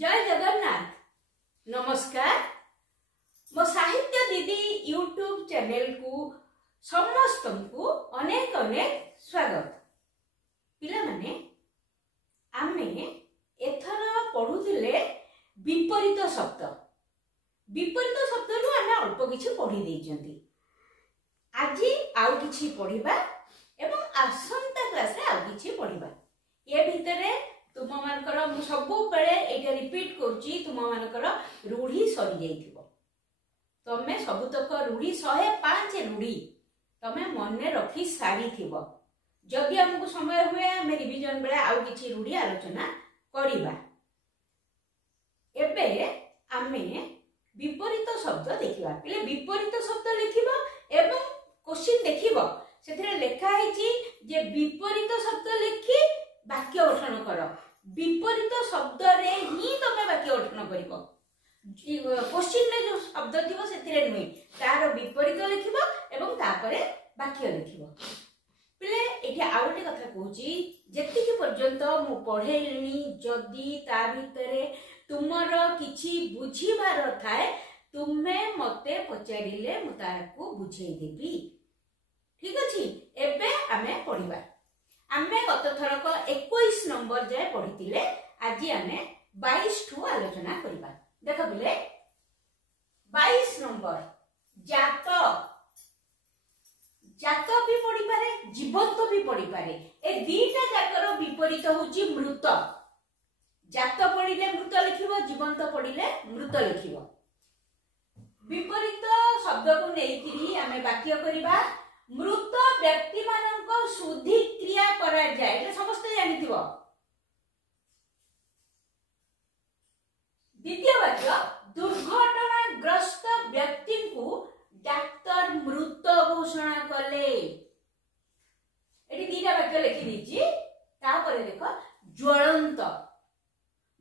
जय जगन्नाथ। नमस्कार। मो साहित्य दीदी यूट्यूब चैनल को समस्त को अनेक अनेक स्वागत। पिला माने आमे एथर पढुथिले विपरीत शब्द। विपरीत शब्द नु आमे अल्प किछि पढी देइछंती। आजि आउ किछि पढिबा एवं आसंता क्लास रे आउ किछि पढिबा। ए भितरे तुम मानकर मु सबु बेले एटा रिपीट करछि तुम मानकर रूढ़ी सरी जाइथिबो। तमे सबुतक रूढ़ी 105 रूढ़ी तमे मने रखी सारी थिबो। जदि हमको समय हुए हम रिवीजन बेले आउ किछि रूढ़ी आलोचना करिबा। एबे आमे विपरीत शब्द देखिबा। पहिले विपरीत शब्द लिखिबो एवं क्वेश्चन देखिबो। सेथरे लेखा हिची जे विपरीत शब्द लिखि वाक्य गठन कर। विपरीत शब्द रे ही तमे वाक्य गठन करिवो। क्वेश्चन में जो शब्द थिबो सेथिरे नुई तार विपरीत लिखिबो एवं तापरे वाक्य लिखिबो। पिले एठी आउटे कथा कहूची जेति कि पर्यंत मु पढेलिनी जदी ता भितरे तुमर किछि बुझिबार थाए तुमे मते पचारिले मु ताको बुझेई देबी। ठीक अछि। एबे आमे पढिबा। आमे गत थरक 21 नंबर जाय पढितिले। आज आमे 22 ठू आलोचना करिबा। देखो बिले 22 नंबर जात। जात भी पढि पारे जीवंत भी पढि पारे। ए दीटा जाकर विपरीत होची मृत। जात पढिले मृत लिखिबो, जीवंत पढिले मृत लिखिबो। विपरीत शब्द को नेइकिरी आमे वाक्य करिबा। मृत व्यक्ति मानक शुद्धि क्रिया करा जाए ये समस्त जानिथिबो। द्वितीय वाक्य दुर्घटनाग्रस्त व्यक्ति को डाक्टर मृत घोषणा कले। एटी दीटा वाक्य लिखि दिछि। तापरे देखो ज्वलंत।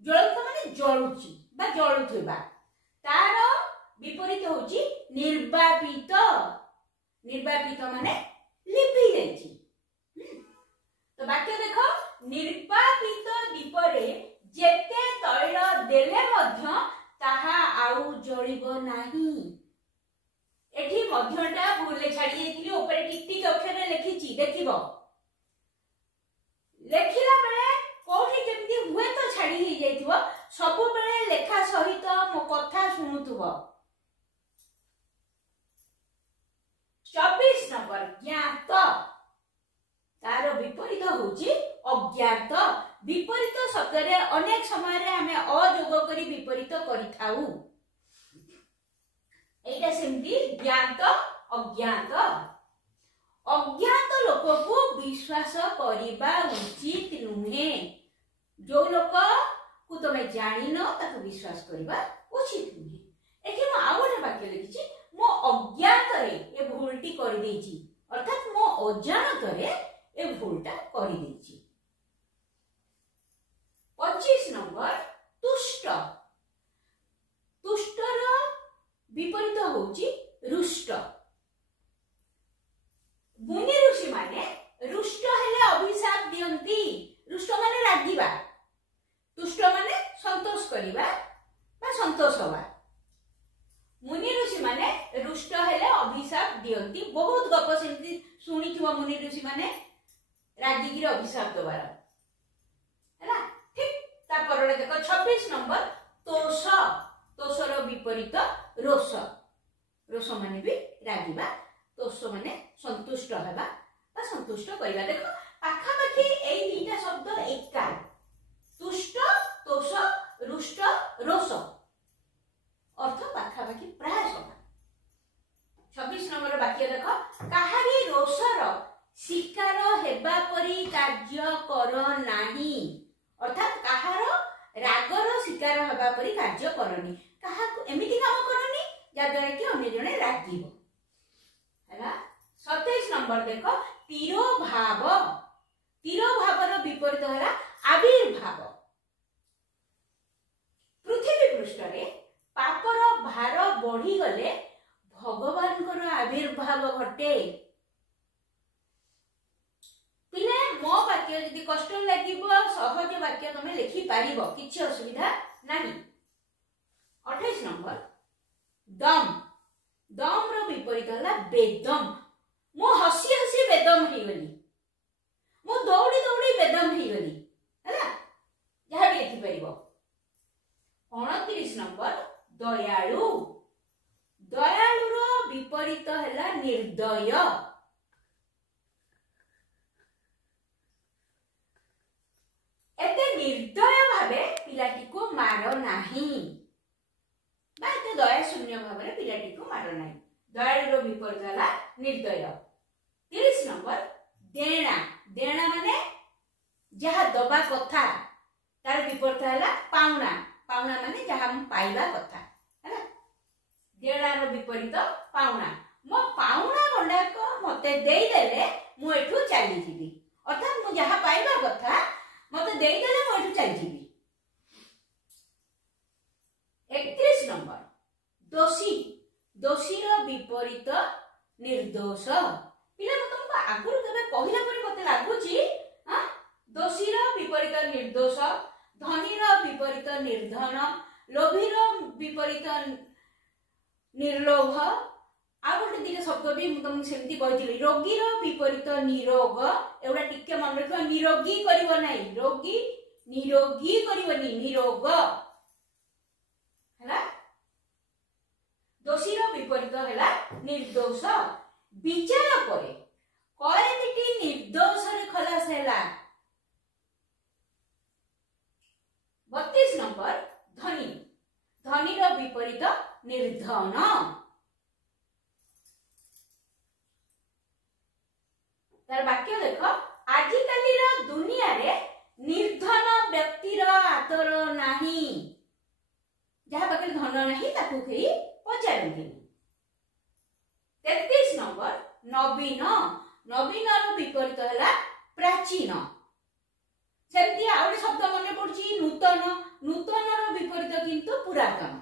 ज्वलंत माने जळुची बा जळुथिबा। तार विपरीत होची निर्वापित। निर्वापित माने लिभि जाइछि। तो वाक्य देखो निर्वापित दीपरे जेते तैल देले मध्य ताहा आउ जळिबो नाही। एठी मध्यटा भूले छाडी देथिली ऊपर टिक टिक अक्षर रे लिखिछि देखिबो। लेखिला बेले कोठी जेमति हुए तो छाडी ही जाइथिबो सब बेले लेखा सहित मो कथा सुनुथुबो। 24 नंबर ज्ञात। तार विपरीत होची अज्ञात। विपरीत शब्द रे अनेक समय रे हमें अयोग करी विपरीत करि थाउ। एटा सेमती ज्ञात अज्ञात। अज्ञात लोक को विश्वास करिबा उचित नुहे। जो लोक को तमे जानिनो ताको विश्वास करिबा उचित नुहे। एठी म आउटे वाक्य लिखिछि मो अज्ञात रे ए भूलटी करि देछि। अर्थात मो अजानत रे ए भूलटा करि देछि। 25 नंबर तुष्ट। तुष्टर विपरीत होछि रुष्ट। मुनि ऋषि माने रुष्ट हेले अभिशाप दियंती। रुष्ट माने रागिबा। तुष्ट माने संतोष करिबा बा संतोष होबा। मुनि ऋषि माने रुष्ट हेले अभिशाप दियंती। बहुत गप सेमती सुनिथिबो मुनि ऋषि माने रागी गिर अभिशाप दबार हैला। ठीक ता परले देखो 26 नंबर तोष। तोषर विपरीत रोष। रोष माने भी रागिबा। तोष माने संतुष्ट हेबा बा संतुष्ट करिबा। देखो पाखा पाखी एई दीटा शब्द एका। तुष्ट तोष रुष्ट रोष अर्थ पाखा पाखी प्राय समान। 26 नंबर वाक्य देखो काहारी रोषर शिकार हेबा परी कार्य कर नाही। अर्थात कहार रागर शिकार हेबा परी कार्य करनी। काहाको एमिति काम करनी जाद्वारा कि अन्य जने रागिबो हैला। 27 नंबर देखो तिरोभाव। तिरोभावर विपरीत होला आविर्भाव। पृथ्वी पृष्ठ रे पापर भार बढ़ी गले भगवान आविर्भाव घटे। पिले मो वाक्य यदि कष्ट लागिबो सहज वाक्य तमे लिखि पारिबो किछि असुविधा नहीं। 28 नंबर दम। दम रो विपरीत है बेदम। मु हसी हसी बेदम हो गली, मु दौड़ी दौड़ी बेदम हो गली है जहाँ भी लिखि परिबो। 29 नंबर दयालु। दयालु रो विपरीत है निर्दय। एते निर्दय भावे पिलाटी को मार नाही, एते दया शून्य भाव पिलाटी को मार नाही। दयालु रो विपरीत है निर्दय। 30 नंबर देना। देना माने जहा दबा कथा, तार विपरीत है पाउना। पाउना माने जहा हम पाइबा कथा है। देना रो विपरीत पाउना। मो पाउना गंडा को मते देई देले मु एठू चली जीवी, अर्थात मु जहा पाइबा कथा मते देई देले मु एठू चली जीवी। 31 नंबर दोषी। दोषी रो विपरीत निर्दोष। पिला म तुमको आगुर केबे कहिला परे मते लागुची दोषी रो विपरीत निर्दोष, धनी रो विपरीत निर्धन, लोभी रो विपरीत निर्लोभ। आ गोटे दिले शब्द भी मु तुमको सेमती कहितली, रोगी रो विपरीत निरोग। एवडा टिके मन रखो, निरोगी करिवो नै, रोगी निरोगी करिवोनी, निरोग हैला। दोषी रो विपरीत हैला निर्दोष। विचार करे कयेटी निर्दोष रे खलास हैला। 32 नंबर धनी। धनी रो विपरीत निर्धन। तार वाक्य देख, आजिकाली रो दुनिया रे निर्धन व्यक्ति रो आदर नाही। जहा पाखे धन नाही ताकू केही पचारंती। 33 नंबर नवीन। नवीन रो विपरीत हैला प्राचीन। सेमती आउटे शब्द मने पड़ची नूतन। नूतन रो विपरीत किंतु पुरातन।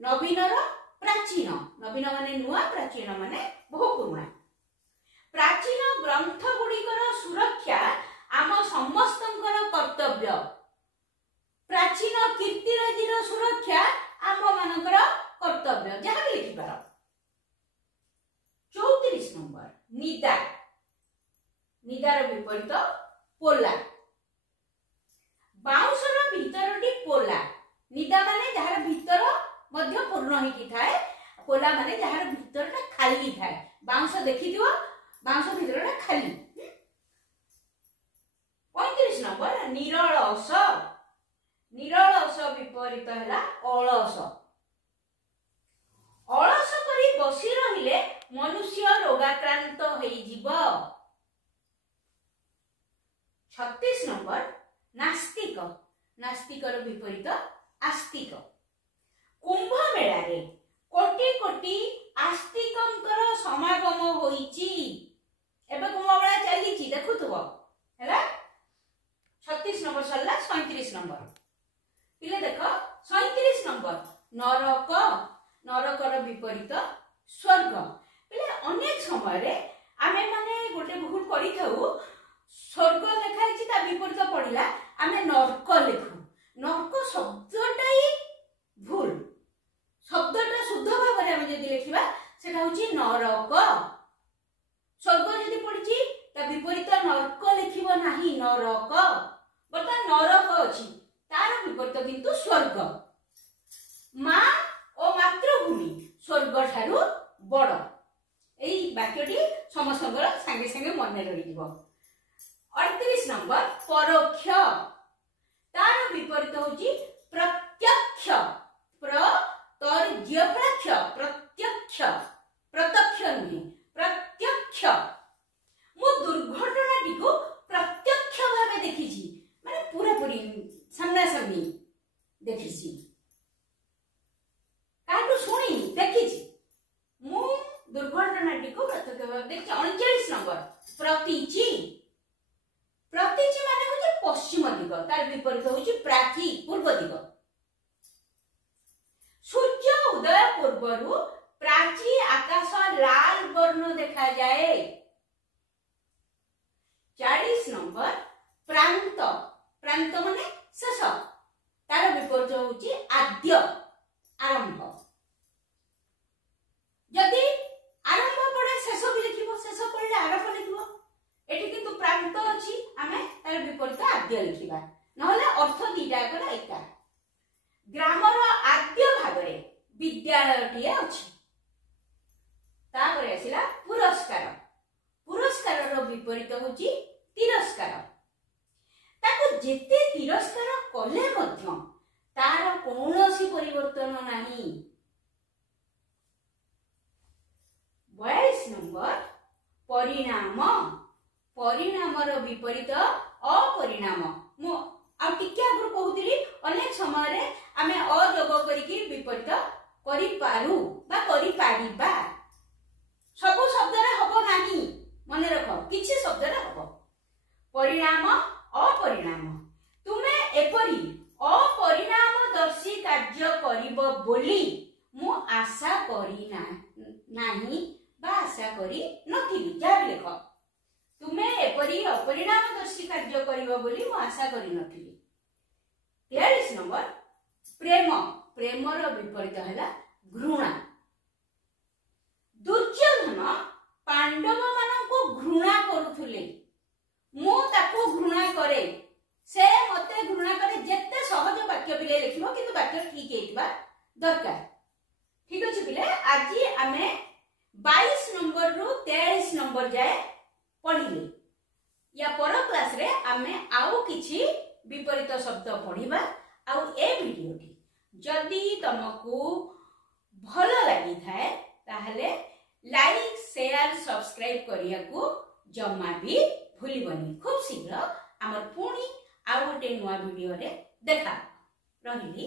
नवीन रो प्राचीन। नवीन माने नुआ, प्राचीन माने बहु पुराना। प्राचीन ग्रंथ गुड़िकर सुरक्षा आम समस्तंकर कर्तव्य। प्राचीन कीर्तिराजीर सुरक्षा आम मानकर कर्तव्य, जहाँ भी लिखि पार। 34 नंबर निदा। निदार विपरीत पोला। बाउंसर भीतरटी पोला। निदा माने जहार भीतर मध्य पूर्ण होई थाए, पोला माने जहार भीतरटा खाली थाए। बाउंस देखि दियो, बाउंस भीतरटा खाली। 35 नंबर निरलस। निरलस विपरीत हैला अलस। अलस करी बसी रहिले मनुष्य रोगाक्रांत होई जीव। 36 नंबर नास्तिक। नास्तिकर विपरीत आस्तिक। कुंभ मेला रे कोटी कोटी आस्तिकंकर समागम होईची। एबे कुंभ मेला चलीची देखुथबो हैला। 36 नंबर सरला। 37 नंबर पिले देख, 37 नंबर नरक। नरकर विपरीत स्वर्ग। पिले अनेक समय रे आमे माने गोटे भूल करि थाउ, स्वर्ग लेखा है ता विपरीत पड़िला आमे नरक लिखु। नरक शब्दटा ही भूल। शब्दटा शुद्ध भाव रे आमे जदि लिखिबा सेटा होची नरक। स्वर्ग जदि पड़िची ता विपरीत नरक लिखिबो नाही, नरक। बता नरक अछि, तार विपरीत किंतु स्वर्ग। मां ओ मातृभूमि स्वर्ग ठारू बड़। एई वाक्यटी समस्तंकर संगे संगे मन रही जीवो। 38 नंबर परोक्ष। तार विपरीत होची प्रत्यक्ष। प्रत्यक्ष। प्रत्यक्ष प्रत्यक्ष नहीं, प्रत्यक्ष। मु दुर्घटनाटी को प्रत्यक्ष भावे देखिछि, माने पूरा पूरी सामना सामनी देखिछि। काटू सुनी देखिछि, मु दुर्घटनाटी को प्रत्यक्ष भावे देखि। 39 नंबर प्रतीचि। प्रतीचि माने होची पश्चिम दिग, तार विपरीत होची प्राची, पूर्व दिग। सूर्य उदय पूर्वरु प्राची आकाश लाल वर्ण देखा जाए। 40 नंबर प्रांत। प्रांत माने शेष, तार विपरीत होची आद्य आरंभ जदि आरंभ पड़े शेष भी लिखिबो शेष पड़े आरंभ लिखिबो एठी किंतु प्रांत अछि आमे तार विपरीत आद्य लिखिबा नहले अर्थ दीटा कर एका ग्रामर आद्य भागरे विद्यालयटिए अछि तापरे आसिला पुरस्कार पुरस्कार रो विपरीत होची तिरस्कार ताको जेते तिरस्कार कले मध्य तार कोनोसी परिवर्तन नाही 42 नंबर परिणाम परिणामर विपरीत अपरिणाम मो आ टिके आगु कहउतिली अनेक समय रे आमे अयोग करिकि विपरीत करि पारु बा करि पारिबा सब शब्द रे हबो नाही मने रखो किछि शब्द रे हबो परिणाम अपरिणाम तुमे एपरी अपरिणामदर्शी कार्य करिबो बोली मु आशा करी नाही बा आशा करी नथिबी जा भी लिखो तुमे एपरी अपरिणामदर्शी कार्य करिबो बोली मु आशा करी नथिबी 43 नंबर प्रेम प्रेमर विपरीत हैला घृणा दुर्योधन पांडव माननको घृणा करूथुले मु ताको घृणा करे से मते घृणा करे जेते सहज वाक्य बिले लिखिबो किंतु वाक्य ठीक हेतिबा दरकार ठीक अछि बिले आज आमे 22 नंबर रु 23 नंबर जाए पढिले या पर क्लास रे आमे आउ किछि विपरीत शब्द पढिबा आउ ए वीडियोटी जदि तुमको भलो लागि थाए ताहले लाइक शेयर सब्सक्राइब करिया को जम्मा भी भूलिबनी खूब शीघ्र हमर पुणी आ गोटे नुआ वीडियो रे देखा रहिली।